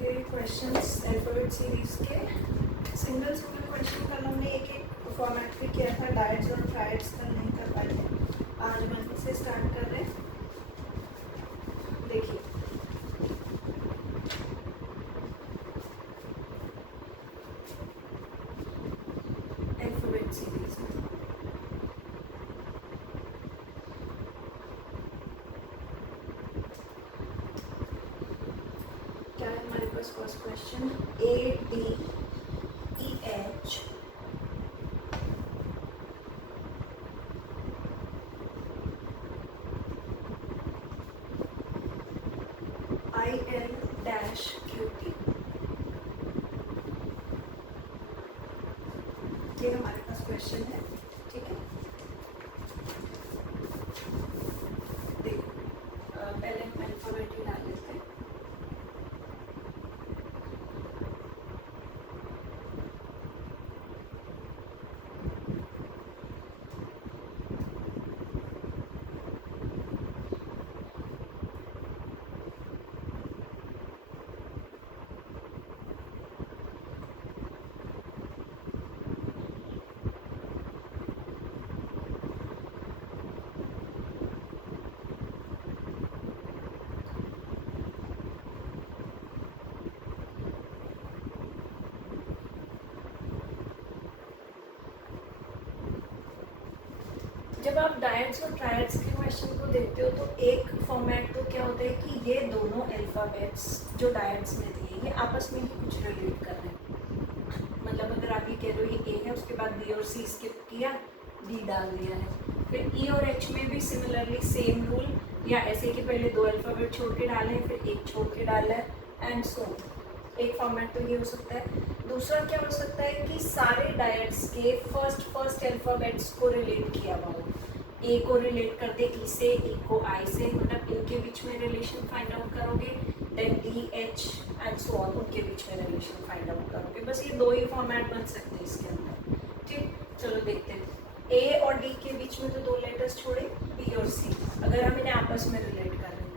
थे questions alphabet series के। Single single question कल हमने एक एक फॉर्मेट पे किया था, डायट्स और ट्रायड्स कल नहीं कर पाए थे। आज हम से स्टार्ट कर रहे हैं। देखिए अल्फाबेट सीरीज में क्या है हमारे पास फर्स्ट क्वेश्चन, ADEH IL-QT, ये हमारे पास क्वेश्चन है। ठीक है, देखो पहले हम अल्फाबेट ही डाल लेते हैं। जब आप डायट्स और ट्रायड्स के क्वेश्चन को देखते हो तो एक फॉर्मेट तो क्या होता है कि ये दोनों अल्फाबेट्स जो डायट्स में दिए ये आपस में ही कुछ रिलेट कर रहे हैं। मतलब अगर आप ये कह रहे हो ये ए है, उसके बाद बी और सी स्किप किया, डी डाल दिया है। फिर ई और एच में भी सिमिलरली सेम रूल, या ऐसे कि पहले दो अल्फाबेट छोड़ के डाले फिर एक छोड़ के डाला है एंड सो। एक फॉर्मेट तो ये हो सकता है। दूसरा क्या हो सकता है कि सारे डायट्स के फर्स्ट अल्फाबेट्स को रिलेट किया हुआ हो। ए को रिलेट कर दे ई से, ई को आई से, मतलब इनके बीच में रिलेशन फाइंड आउट करोगे, then D H and so on, उनके बीच में रिलेशन फाइंड आउट करोगे। बस ये दो ही फॉर्मेट बन सकते हैं इसके अंदर। ठीक, चलो देखते हैं। ए और डी के बीच में तो दो लेटर्स छोड़े, बी और सी, अगर हम इन्हें आपस में रिलेट कर रहे हैं।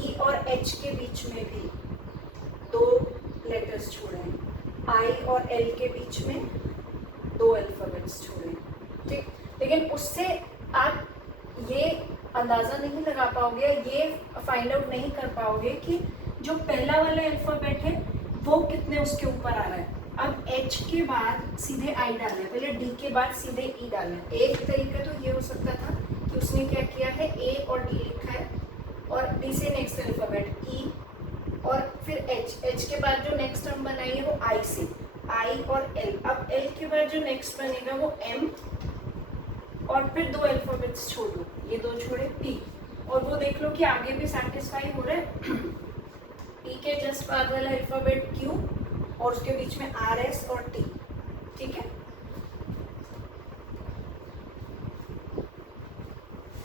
ई और एच के बीच में भी दो लेटर्स छोड़े हैं, आई और एल के बीच में दो अल्फाबेट्स छोड़े हैं। ठीक, लेकिन उससे आप ये अंदाज़ा नहीं लगा पाओगे, ये फाइंड आउट नहीं कर पाओगे कि जो पहला वाला अल्फाबेट है वो कितने उसके ऊपर आ रहा है। अब एच के बाद सीधे आई डालना है, पहले डी के बाद सीधे ई डालना है। एक तरीका तो ये हो सकता था कि उसने क्या किया है, ए और डी लिखा है और डी से नेक्स्ट अल्फाबेट ई और फिर एच के बाद जो नेक्स्ट टर्म बनाई है वो आई से, आई और एल। अब एल के बाद जो नेक्स्ट बनेगा वो एम और फिर दो अल्फाबेट्स छोड़ दो, ये दो छोड़े पी, और वो देख लो कि आगे भी सेटिस्फाई हो रहा है। पी के जस्ट बाद वाला अल्फाबेट क्यू और उसके बीच में आर एस और टी। ठीक है,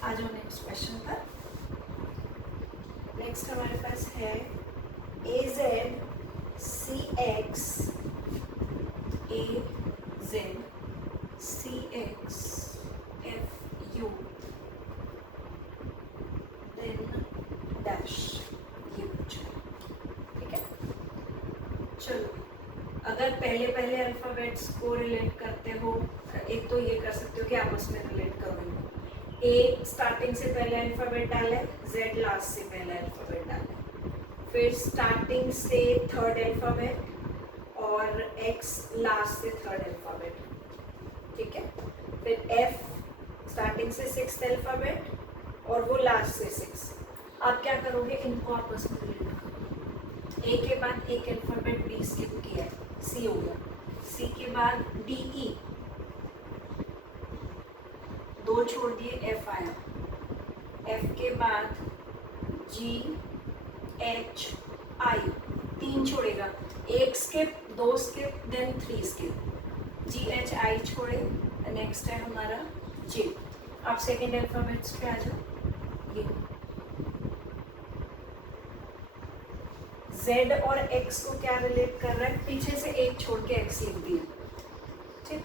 आ जाओ नेक्स्ट क्वेश्चन पर। नेक्स्ट हमारे पास है AZ CX AZ CX FU then dash, ये पूछा है। ठीक है, चलो अगर पहले अल्फाबेट्स को रिलेट करते हो, एक तो ये कर सकते हो कि आपस में रिलेट करो। ए स्टार्टिंग से पहले अल्फाबेट डाला है, जेड लास्ट से पहले अल्फाबेट डाला है, फिर स्टार्टिंग से थर्ड अल्फाबेट और एक्स लास्ट से थर्ड अल्फाबेट। ठीक है, फिर एफ स्टार्टिंग से सिक्स्थ अल्फाबेट और वो लास्ट से सिक्स। आप क्या करोगे, इनको आपस में रिलेट करोगे। ए के बाद एक अल्फाबेट बी स्किप किया है, सी हो गया, सी के बाद डी ई, दो छोड़ दिए, एफ आया, एफ के बाद जी एच आई, तीन छोड़ेगा, एक स्किप, दो skip, then three skip, G H I छोड़े, नेक्स्ट है हमारा जे। आप सेकेंड अल्फाबेट्स पे आ जाओ। ये जेड और एक्स को क्या रिलेट कर रहा है, पीछे से एक छोड़ के एक्स लिख दिया। ठीक,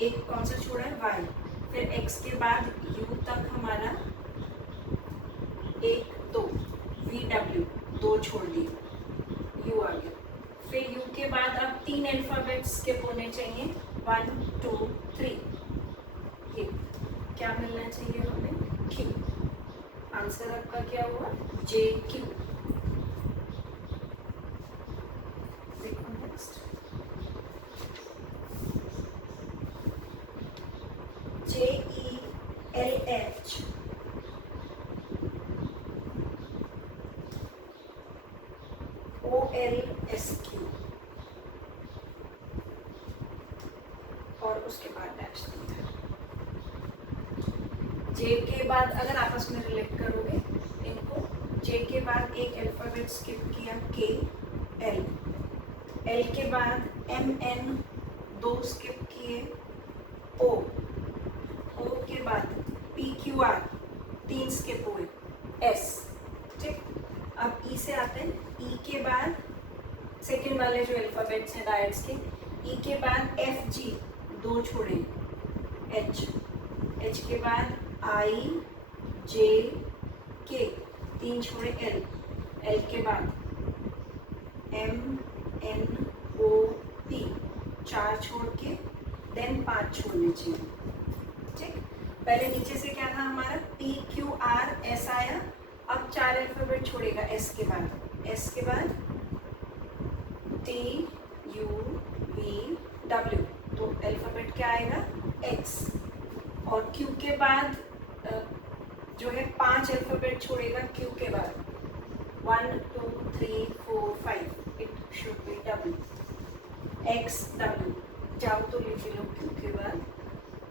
एक कौन सा छोड़ा है, वाई, फिर एक्स के बाद यू तक हमारा एक दो, वी डब्ल्यू, दो छोड़ दिए, यू आ गया, फिर यू के बाद अब 3 अल्फाबेट्स स्किप होने चाहिए, 1 2 3। क्या मिलना चाहिए हमें? क्यू। आंसर आपका क्या हुआ? J Q. देखो next, J E L H, O L S Q, और उसके बाद डैश दिया। जे के बाद अगर आपस में रिलेट करोगे इनको, जे के बाद एक अल्फाबेट स्किप किया, के एल, एल के बाद एम एन 2 स्किप किए, ओ, ओ के बाद पी क्यू आर 3 स्किप हुए, एस। ठीक, अब ई से आते हैं, ई के बाद सेकेंड वाले जो अल्फाबेट्स हैं डायट्स के, ई के बाद एफ जी 2 छोड़े, एच, एच के बाद आई जे के 3 छोड़े, एल, एल के बाद एम एन ओ पी 4 छोड़ के देन 5 छोड़ने चाहिए। ठीक, पहले नीचे से क्या था हमारा? पी क्यू आर एस आया, अब 4 अल्फाबेट छोड़ेगा एस के बाद, एस के बाद टी यू वी डब्ल्यू, तो अल्फाबेट क्या आएगा? एक्स। और क्यू के बाद जो है 5 अल्फाबेट छोड़ेगा क्यू के बाद, 1 2 3 4 5, it should be W, X W. जाओ तो लिख लो क्यू के बाद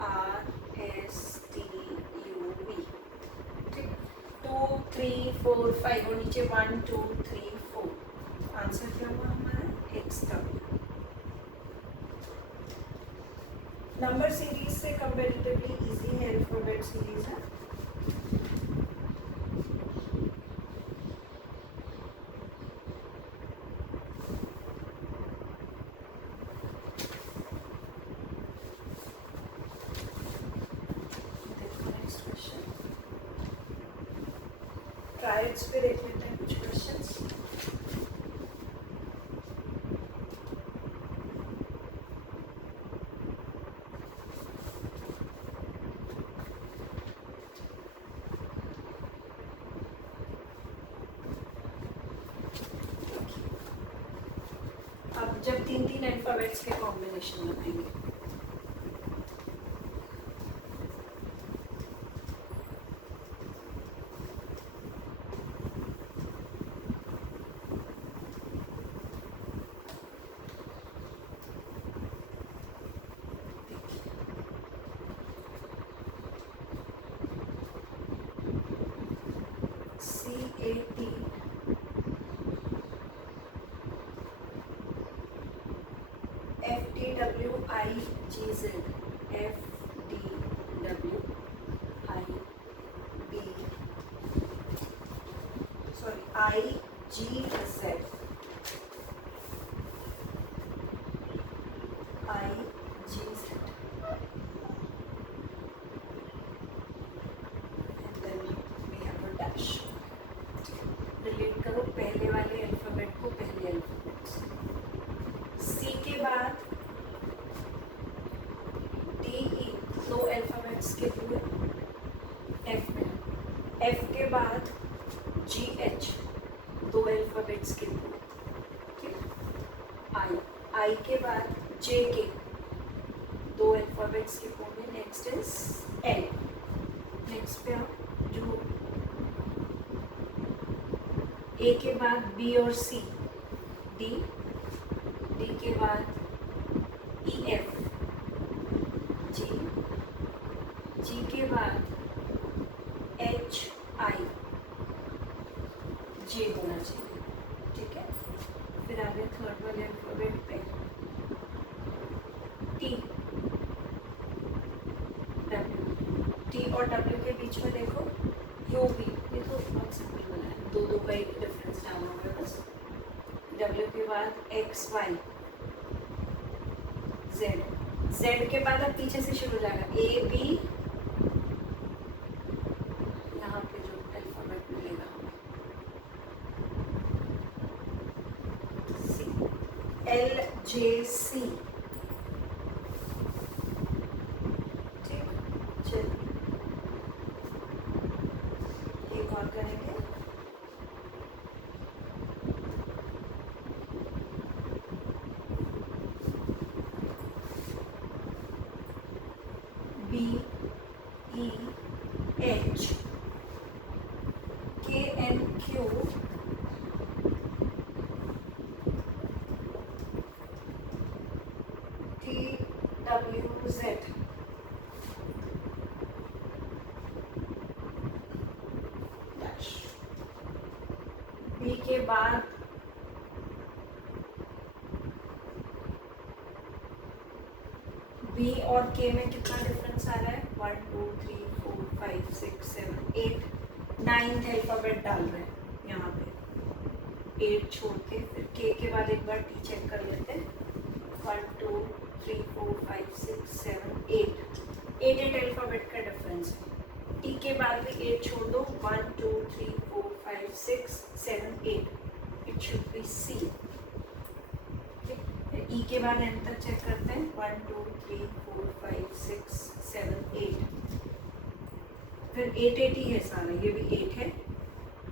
R S T U V. ठीक, 2 3 4 5 और नीचे 1 2 3 4। आंसर क्या हुआ हमारा? X W. नंबर सीरीज से कंपैरेटिवली इजी है, अल्फाबेट सीरीज है। ट्रायड्स पे देख लेते हैं कुछ क्वेश्चंस। अब जब 3 अल्फाबेट्स के कॉम्बिनेशन बनाएंगे, CAT FDWIGZ, IGZ, and then we have a dash. Relate करो पहले वाले अल्फाबेट को पहले अल्फाबेट से। सी के बाद डी ई 2 अल्फाबेट्स के हुए एफ में, एफ के बाद जी एच 2 अल्फाबेट्स के हुए। ठीक, आई, आई के बाद जे के 2 अल्फाबेट्स के होंगे। Next is L. नेक्स्ट पे आप जो ए के बाद बी और सी, डी, डी के बाद ई एफ, जी, जी के बाद एच आई, जे होना चाहिए। ठीक है, फिर आगे थर्ड वाले अल्फाबेट पे टी डब्ल्यू, टी और डब्ल्यू के बीच में देखो यू वी, ये तो बहुत सिंपल बना है, दो का एक डिफरेंस डालना होगा बस। डब्ल्यू के बाद एक्स वाई जेड, जेड के बाद अब पीछे से शुरू हो जाएगा ए बी, यहाँ पे जो अल्फाबेट मिलेगा सी, LJC। ठीक, चलिए एक और करेंगे। BEHKNQ TWZ। बी के बाद बी और के में कितना डिफरेंस आ रहा है? 1 2 3 4 5 6 7 8 नाइन्थ अल्फाबेट डाल रहे हैं यहाँ पे 8 छोड़ के। फिर के बाद एक बार टी चेक कर लेते हैं। 1 2 3 4 5 6 7 8 अल्फाबेट का डिफरेंस है। टी के बाद भी 8 छोड़ दो। 1 2 3 4 5 6 7 8 इट शुड बी सी। ई के बाद एन तक चेक करते हैं। 1 2 3 4 5 6 7 8 फिर 8 ही है सारा, ये भी 8 है।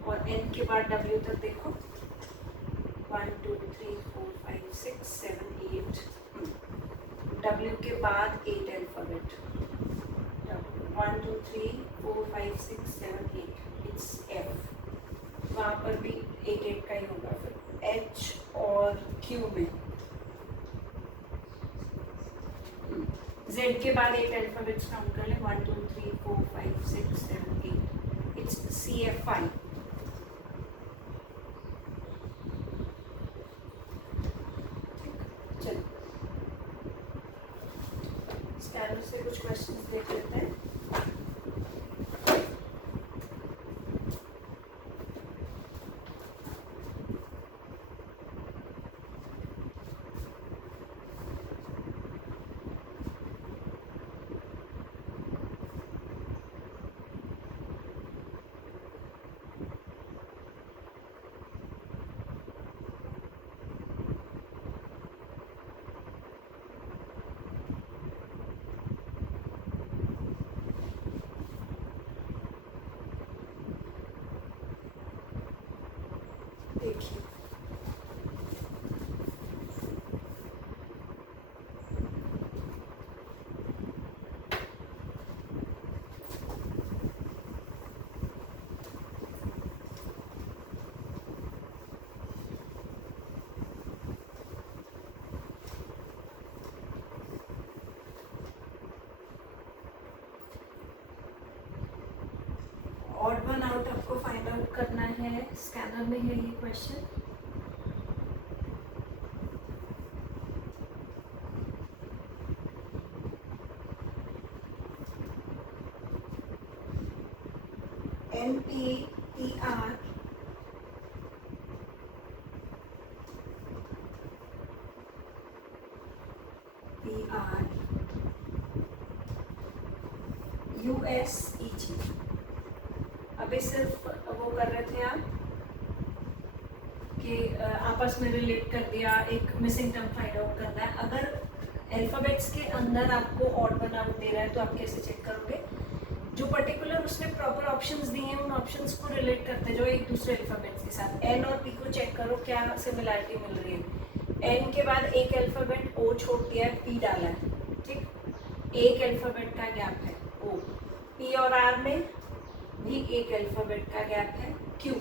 और एन के बाद डब्ल्यू तक देखो। 1 2 3 4 5 6 7 8 डब्ल्यू के बाद 8 अल्फाबेट। 1 2 3 4 5 6 7 8 it's F. वहाँ पर भी 8 का ही होगा। फिर एच और क्यू में जेड के बाद 8 अल्फाबेट्स काउंट कर ले। 1 2 3 4 5 6 7 8 इट्स CF5। चलो स्कैनर से कुछ क्वेश्चंस देख लेते हैं। देखिए ऑड वन आउट आपको फाइंड आउट करना है। स्कैनर में है ये क्वेश्चन। NPER USEG। अभी सिर्फ वो कर रहे थे आप कि आपस में रिलेट कर दिया। एक मिसिंग टर्म फाइंड आउट करना है। अगर अल्फाबेट्स के अंदर आपको ऑड वन आउट दे रहा है तो आप कैसे चेक करोगे? जो पर्टिकुलर उसने प्रॉपर ऑप्शंस दिए हैं उन ऑप्शंस को रिलेट करते जाओ एक दूसरे अल्फाबेट्स के साथ। एन और पी को चेक करो क्या सिमिलैरिटी मिल रही है। एन के बाद एक अल्फाबेट ओ छोड़ दिया है, पी डाला है। ठीक, एक अल्फाबेट का गैप है ओ। पी और आर में भी एक अल्फाबेट का गैप है क्यू।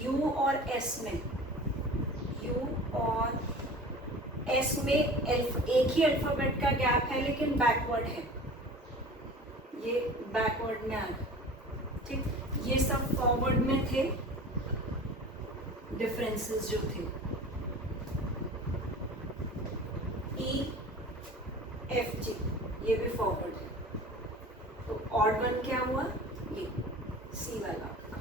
यू और एस में एक ही अल्फाबेट का गैप है लेकिन बैकवर्ड है। ये बैकवर्ड में आ रहा। ठीक, ये सब फॉरवर्ड में थे डिफरेंसेस जो थे। ई एफ जी ये भी फॉरवर्ड है। तो ऑड वन क्या हुआ? ये सी वाला आपका।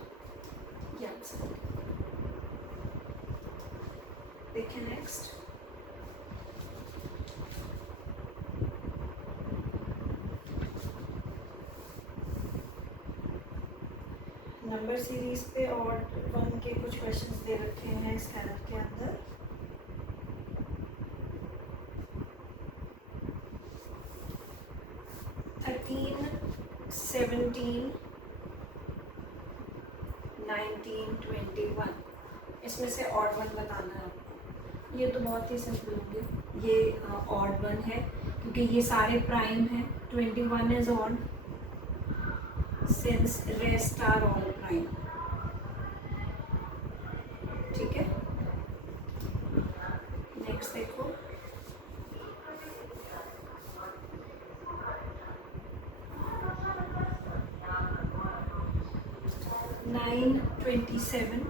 देखिए नेक्स्ट नंबर सीरीज पे ऑड वन के कुछ क्वेश्चंस दे रखे हैं स्कैनर के अंदर। 17, 19, 21, इसमें से ऑड वन बताना है आपको। ये तो बहुत ही सिंपल हो गया, ये ऑड वन है क्योंकि ये सारे प्राइम हैं। 21 is odd since rest are all prime. ठीक है, नेक्स्ट देखो, 927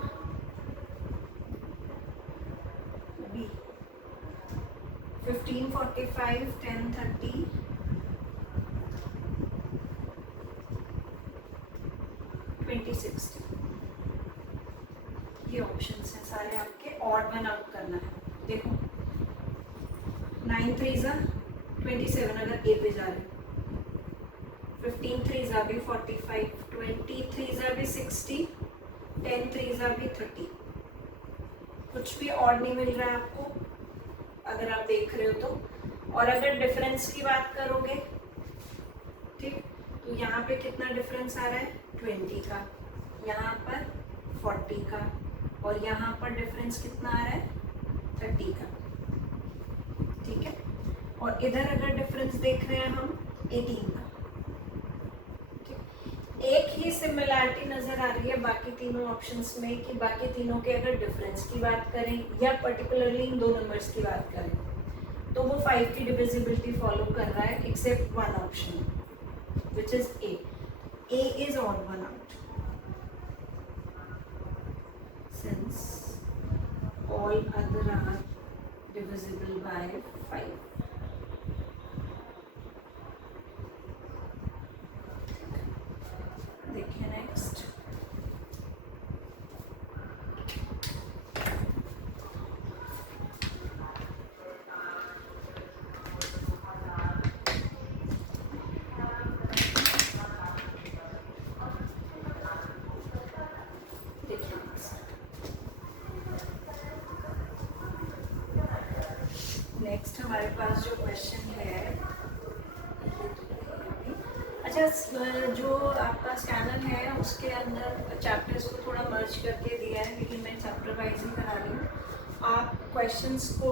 B, 1545, 1030, 2060। ये ऑप्शंस हैं सारे आपके, ऑड वन आउट करना है। देखो 9 3 ज़ा 27 अगर ए पे जा रहे, 15 3 ज़ा भी 45, 23 ज़ा भी 60, 10 3 ज़ा भी 30। कुछ भी ऑड नहीं मिल रहा है आपको अगर आप देख रहे हो तो। और अगर डिफरेंस की बात करोगे, ठीक, तो यहाँ पे कितना डिफरेंस आ रहा है 20 का, यहाँ पर 40 का, और यहाँ पर डिफरेंस कितना आ रहा है 30 का। ठीक है, और इधर अगर डिफरेंस देख रहे हैं हम 18 का। ठीक, एक ही सिमिलैरिटी नजर आ रही है बाकी तीनों ऑप्शंस में कि बाकी तीनों के अगर डिफरेंस की बात करें या पर्टिकुलरली इन दो नंबर्स की बात करें तो वो 5 की डिविजिबिलिटी फॉलो कर रहा है except one option which is a. A is odd one out since all other are divisible by 5. देखिए नेक्स्ट, नेक्स्ट हमारे पास जो क्वेश्चन है, अच्छा जो आपका स्कैनर है उसके अंदर चैप्टर्स को थोड़ा मर्ज करके दिया है लेकिन मैं चैप्टर वाइज ही करा रही हूँ। आप क्वेश्चंस को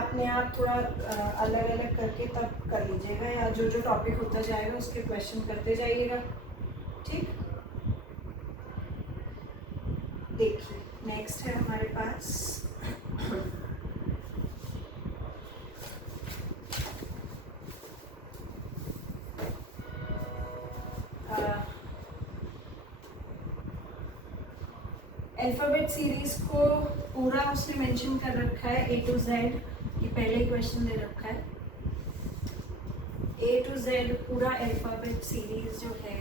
अपने आप थोड़ा अलग अलग करके तब कर लीजिएगा, या जो जो टॉपिक होता जाएगा उसके क्वेश्चन करते जाइएगा। ठीक, देखिए नेक्स्ट है हमारे पास अल्फ़ाबेट सीरीज को पूरा उसने मेंशन कर रखा है A to Z, ये पहले क्वेश्चन दे रखा है। A to Z पूरा अल्फ़ाबेट सीरीज जो है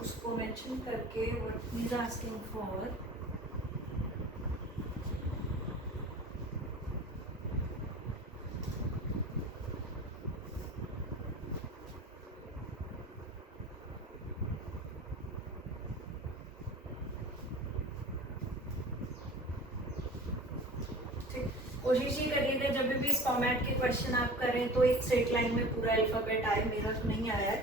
उसको मेंशन करके what he is asking for कोशिश ही करिएगा जब भी इस फॉर्मेट के क्वेश्चन आप करें तो एक स्ट्रेट लाइन में पूरा अल्फाबेट आए। मेरा तो नहीं आया है।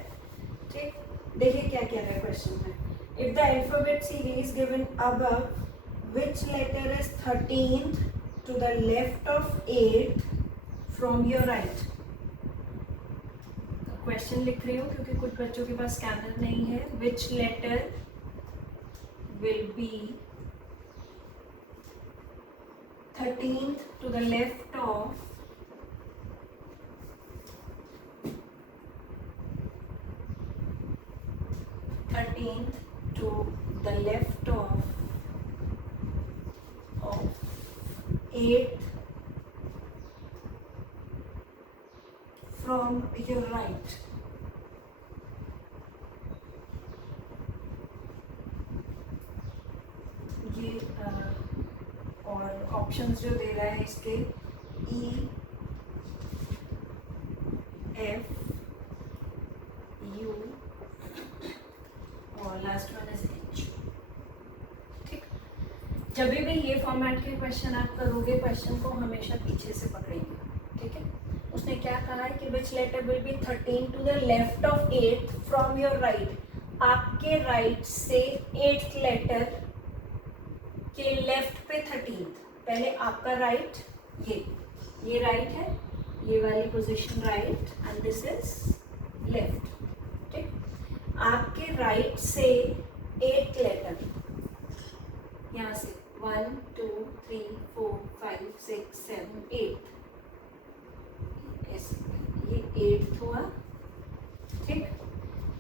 ठीक, देखिए क्या कह रहा है क्वेश्चन में। If the alphabet series given above which letter is 13th to the left of 8th from your right. Question लिख रही हूँ क्योंकि कुछ बच्चों के पास स्कैनर नहीं है। Which letter will be 13th to the left of 13th to the left of 8th from your right। ये और ऑप्शंस जो दे रहा है इसके E, F, U और लास्ट वन इज H। ठीक, जब भी ये फॉर्मेट के क्वेश्चन आप करोगे क्वेश्चन को हमेशा पीछे से पकड़ेंगे। ठीक है, उसने क्या कहा है कि which letter will be 13 to the left of 8th from your right. आपके राइट से 8th लेटर के लेफ्ट पे 13th। पहले आपका राइट, ये राइट है, ये वाली position right and this is left. ठीक, आपके राइट से 8th लेटर, यहाँ से 1 2 3 4 5 6 7 8, ये 8th हुआ। ठीक,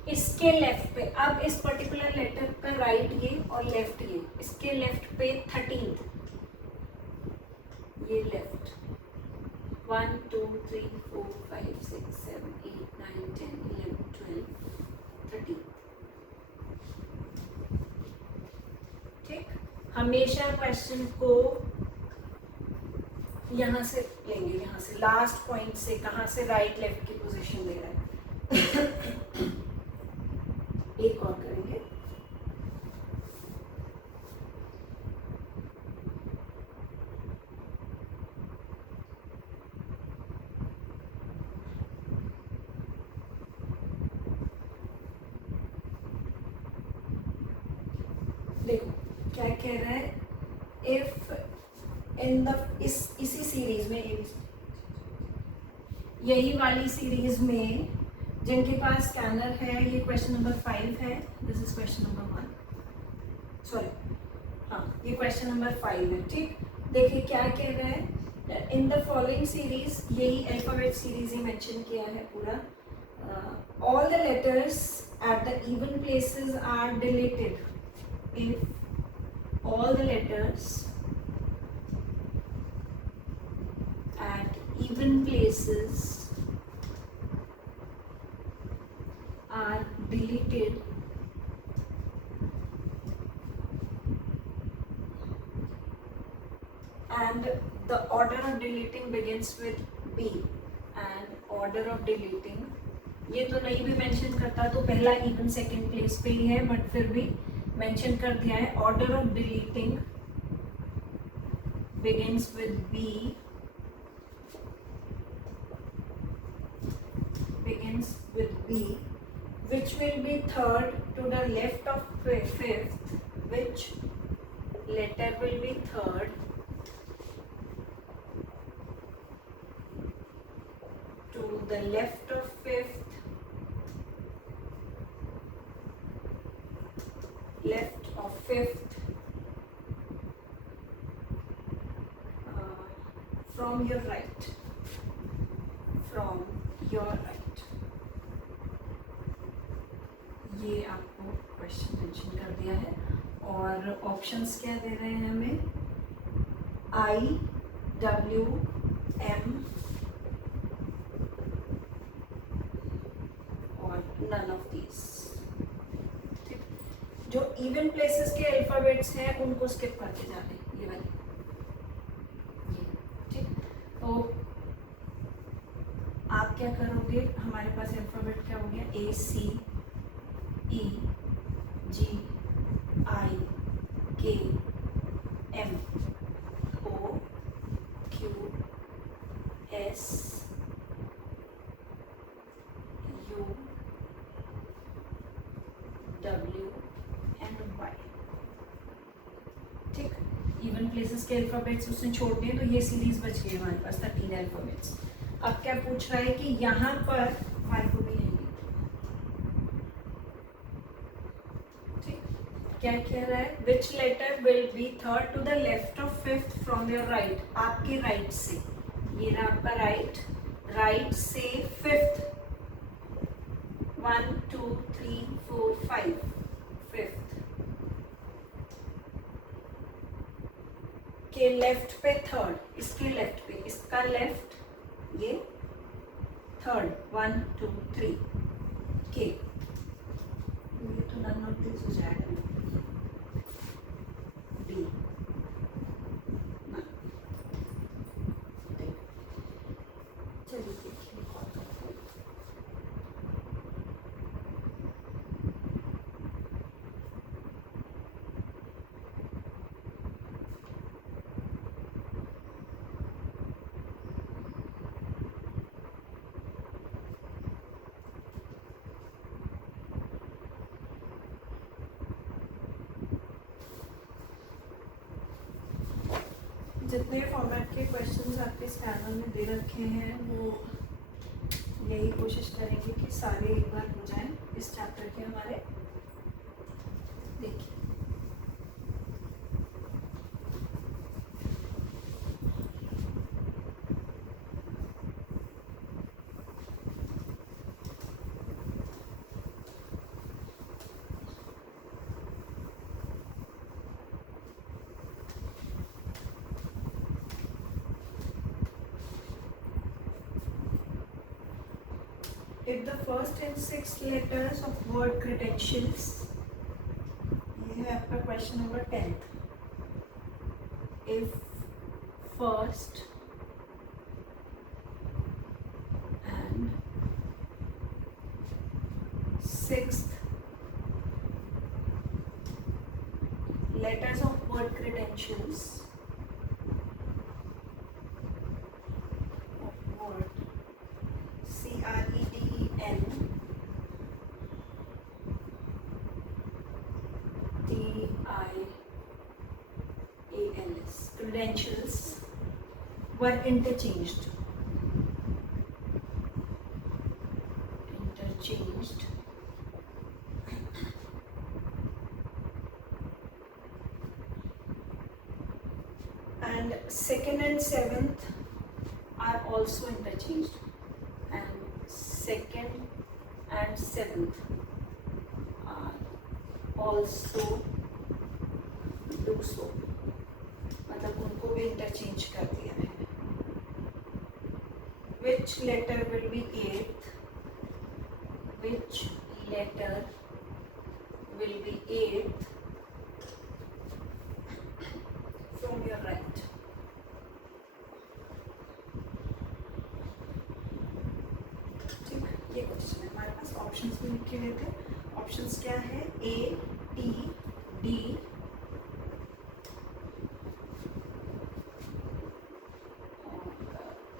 इसके लेफ्ट पे, अब इस पर्टिकुलर लेटर का राइट ये और लेफ्ट ये, इसके लेफ्ट पे 13th, ये लेफ्ट 1 2 3 4 5 6 7 8 9 10 11 12 13। ठीक, हमेशा क्वेश्चन को यहाँ से लेंगे, यहाँ से लास्ट पॉइंट से, कहाँ से राइट लेफ्ट की पोजीशन दे रहा है। एक और करेंगे। देखो क्या कह रहा है, इफ इन द इसी सीरीज में, यही वाली सीरीज में जिनके पास स्कैनर है, ये क्वेश्चन नंबर 5 है, this is question number 1, sorry हाँ ये क्वेश्चन नंबर 5 है। ठीक, देखिए क्या कह रहा है, इन द फॉलोइंग सीरीज, यही अल्फाबेट सीरीज ही मेंशन किया है पूरा, all the letters at the even places are deleted if all the letters at even places are deleted and the order of deleting begins with B and order of deleting, ये तो नहीं भी mention करता तो पहला even second place पे ही है, but फिर भी मेंशन कर दिया है। Order of deleting begins with B, begins with B, which will be third to the left of fifth, which letter will be third to the left of fifth, left of fifth, from your right, from your right। ये आपको question mention कर दिया है और options क्या दे रहे हैं हमें, I W M और none of these। जो इवन प्लेसेस के अल्फाबेट्स हैं उनको स्किप करके जाने, ये वाले, ठीक। तो आप क्या करोगे, हमारे पास अल्फाबेट क्या हो गया, A C E G I K M O Q S U W and Y। ठीक, इवन प्लेसेस के अल्फाबेट्स उसने छोड़ दिए तो ये सीरीज बच गई हमारे पास 13 अल्फाबेट्स। अब क्या पूछ रहा है कि यहाँ पर Y को भी लेंगे। ठीक, क्या कह रहा है, which letter will be third to the left of fifth from your right, आपके राइट से, ये रहा आपका राइट, राइट से फिफ्थ, 1 2 3 4 5, फिफ्थ के लेफ्ट पे थर्ड, इसके लेफ्ट पे, इसका लेफ्ट, ये थर्ड 1 2 3 के, ये तो नन ऑफ दिस हो जाएगा, डी, चलिए देखिए कौन करते हैं। जितने फॉर्मेट के क्वेश्चंस आपके स्कैनर में दे रखे हैं वो यही कोशिश करेंगे कि सारे एक बार हो जाएं इस चैप्टर के हमारे। देखिए if the first and sixth letters of word credentials, ये है आपका question number 10th, if first and sixth letters of word credentials of word CREDENTIALS credentials were interchanged and second and seventh are also interchanged, and second and seventh are also do so, मतलब उनको भी interchange कर दिया है। Which letter will be eighth? Which letter will be eighth from your right? ठीक, ये question है हमारे पास। ऑप्शंस भी लिखे हुए थे। ऑप्शंस क्या है? A, T, D,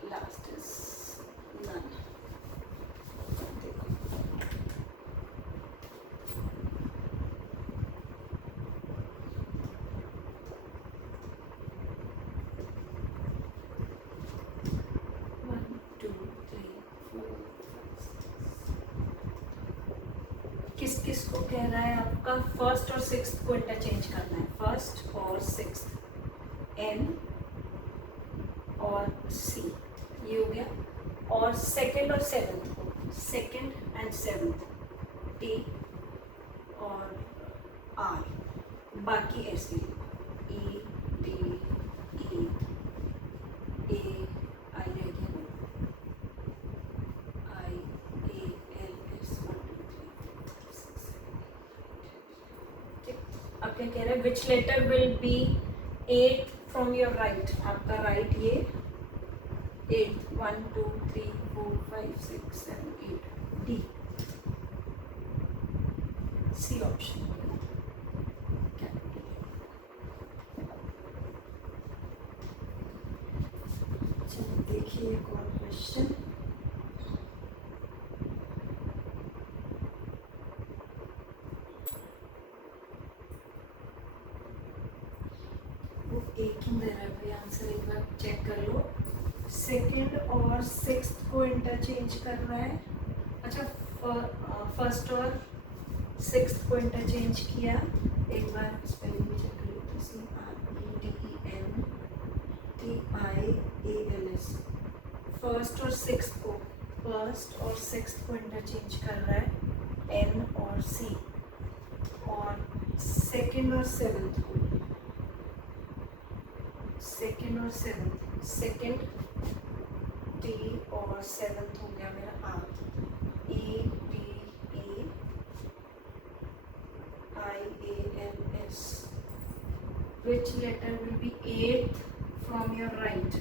last is none. किस किस को कह रहा है? आपका फर्स्ट और सिक्स्थ को इंटरचेंज करना है। फर्स्ट और सिक्स्थ, N और C, ये हो गया। और सेकंड और सेवंथ को, सेकंड एंड सेवंथ, T और R, बाकी ऐसे E, D, E, A, I रहेगी, I, A, L, S, 1, 2, 3, 4, 5, 6, 7, 8। अब क्या कह रहा है? Which letter will be eight from your right? आपका राइट ये 8, 1, 2, 3, 4, 5, 6, 7, 8, D, C ऑप्शन। देखिए एक और क्वेश्चन। वो एक ही दे रहा है भाई, आंसर एक बार चेक कर लो। सेकंड और सिक्स्थ को इंटरचेंज कर रहा है। अच्छा, फर्स्ट और सिक्स्थ को इंटरचेंज किया। एक बार स्पेलिंग भी चेक कर लो। CREDENTIALS, फर्स्ट और सिक्स्थ को, फर्स्ट और सिक्स्थ को इंटरचेंज कर रहा है, N और C। और सेकंड और सेवंथ को, सेकंड और सेवंथ, सेकंड T और सेवंथ हो गया मेरा R, EDEIALS। Which letter will be eighth from your right?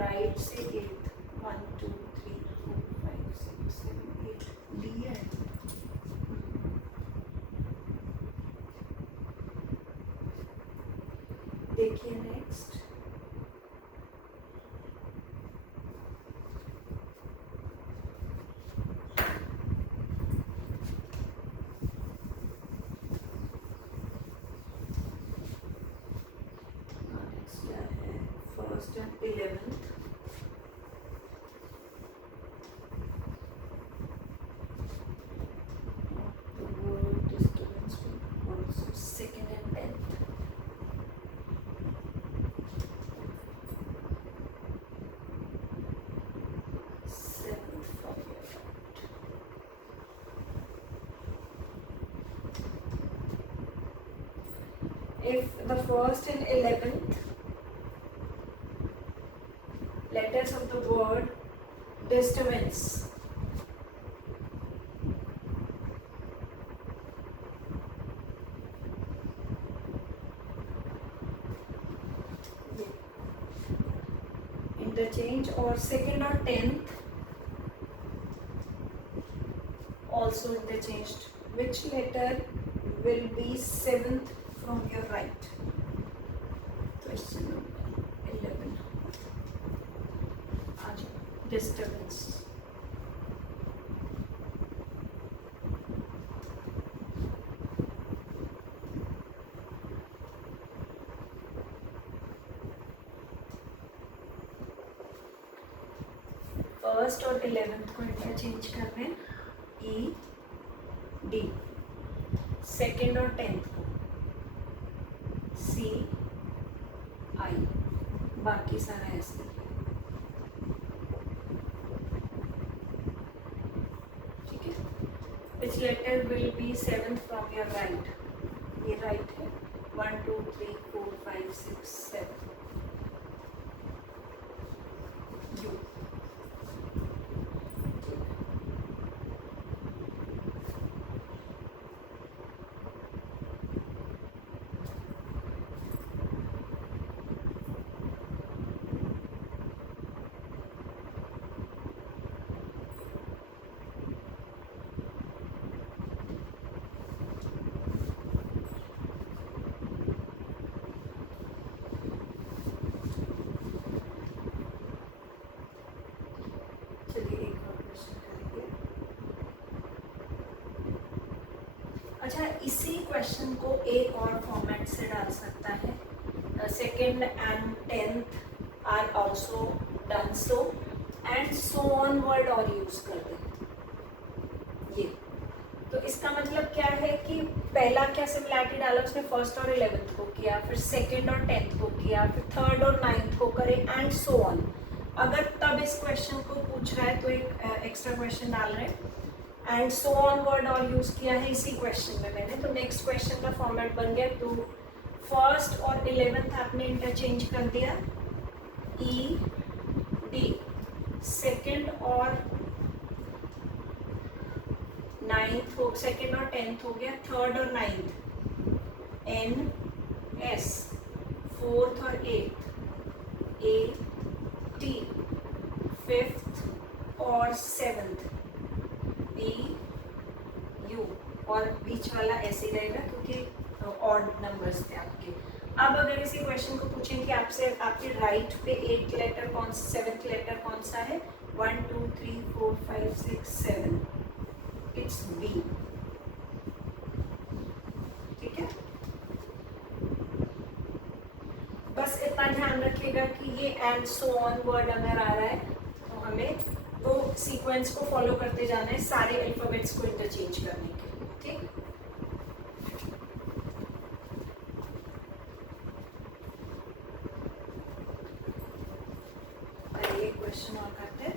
Right से eighth, 1, 2, 3, 4, 5, 6, 7, 8, D है। देखिए next. and 11th. The word disturbance will also 2nd and 10th. If the 1st and 11th letters of the word disturbance interchange, or 2nd or 10th also interchanged, which letter will be 7th from your right? Question number 11. Disturbance. First और 11th को interchange कर रहे हैं, E D. 2nd और 10th को सी आई. बाकी सारा ऐसे. ठीक है. Which letter will be 7th from your right? ये राइट है. 1 2 3 4 5 6 7. यू. अच्छा, इसी क्वेश्चन को एक और फॉर्मेट से डाल सकता है. 2nd and 10th are also done so, and so on word और यूज कर दें. ये तो इसका मतलब क्या है कि पहला क्या सिमिलैरिटी डाला उसने, 1st और 11th को किया, फिर 2nd और 10th को किया, फिर 3rd और 9th को करे, एंड सो ऑन. अगर तब इस क्वेश्चन को पूछ रहा है तो एक एक्स्ट्रा क्वेश्चन डाल रहे हैं, एंड सो ऑन वर्ड और यूज किया है इसी क्वेश्चन में मैंने. तो नेक्स्ट क्वेश्चन का फॉर्मेट बन गया. तो 1st और 11th आपने इंटरचेंज कर दिया, ई डी. 2nd और 9th हो, 2nd और 10th हो गया. 3rd और 9th एन एस. 4th और 8th ए टी. 5th और 7th बी यू. और बीच वाला ऐसे रहेगा क्योंकि ऑड नंबर्स थे आपके. अब अगर इसी क्वेश्चन को पूछें कि आपसे आपके राइट पे 8th लेटर कौन सा, 7th लेटर कौन सा है? 1 2 3 4 5 6 7. It's B. ठीक है. बस इतना ध्यान रखिएगा कि ये एंड सो ऑन वर्ड अगर आ रहा है तो हमें वो सीक्वेंस को फॉलो करते जाना है सारे अल्फाबेट्स को इंटरचेंज करने के लिए. ठीक. और ये क्वेश्चन और करते हैं.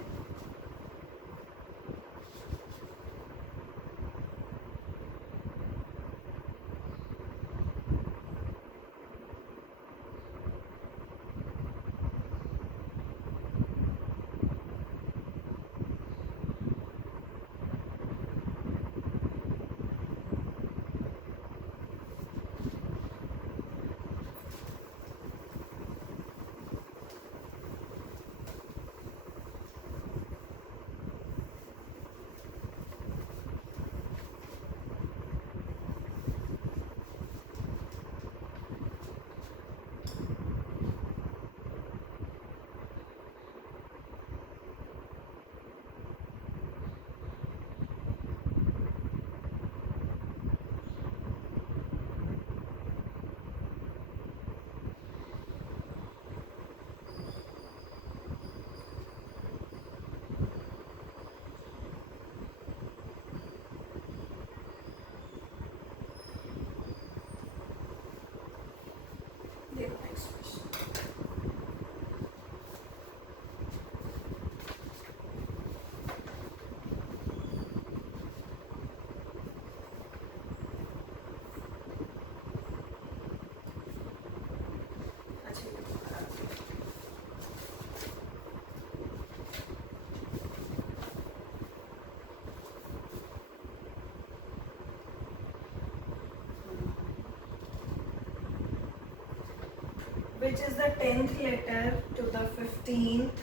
which is the 10th letter to the 15th.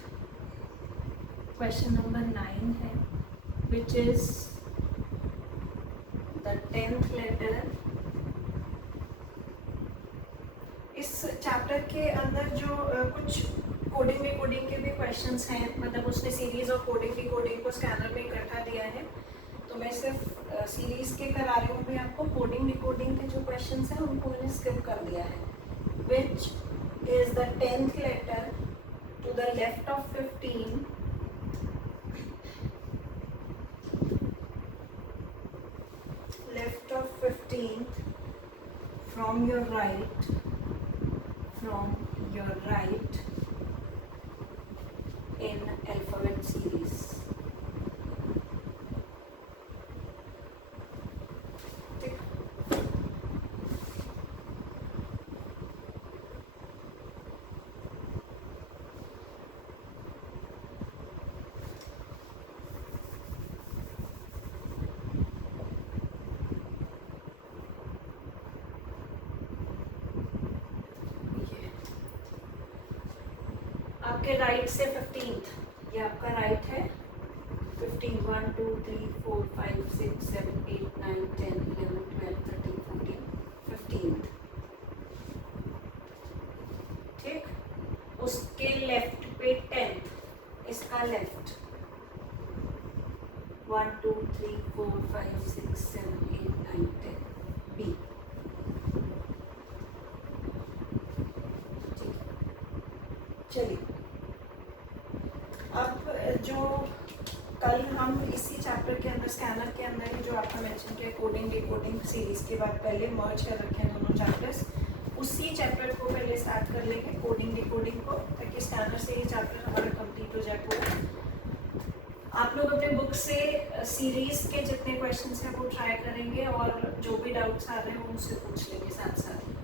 Question number 9 है, which is the 10th letter. इस चैप्टर के अंदर जो कुछ कोडिंग डिकोडिंग के भी क्वेश्चंस हैं, मतलब उसने सीरीज और कोडिंग डिकोडिंग को स्कैनर में इकट्ठा दिया है, तो मैं सिर्फ सीरीज के करा रही हूँ। मैं आपको कोडिंग डिकोडिंग के जो क्वेश्चंस हैं उनको मैंने स्किप कर दिया है। Which is the 10th letter to the left of 15, left of 15 from your right in alphabet series. आपके राइट से 15th, ये आपका राइट है। 15, 1 2 3 4 5 6 7 8 9 10 11 12 13 14 15th, ठीक। उसके लेफ्ट पे 10th, इसका लेफ्ट 1 2 3 4 5 6 7 8 9 10 बी। चलिए, अब जो कल हम इसी चैप्टर के अंदर स्कैनर के अंदर ही जो आपका मेंशन किया कोडिंग डिकोडिंग सीरीज के बाद पहले मर्ज कर रखे हैं दोनों चैप्टर्स, उसी चैप्टर को पहले स्टार्ट कर लेंगे कोडिंग डिकोडिंग को, ताकि स्कैनर से ही चैप्टर हमारा कंप्लीट हो जाए पूरा। आप लोग अपने बुक से सीरीज के जितने क्वेश्चंस हैं वो ट्राई करेंगे और जो भी डाउट्स आ रहे हैं वो मुझसे पूछ लेंगे साथ साथ।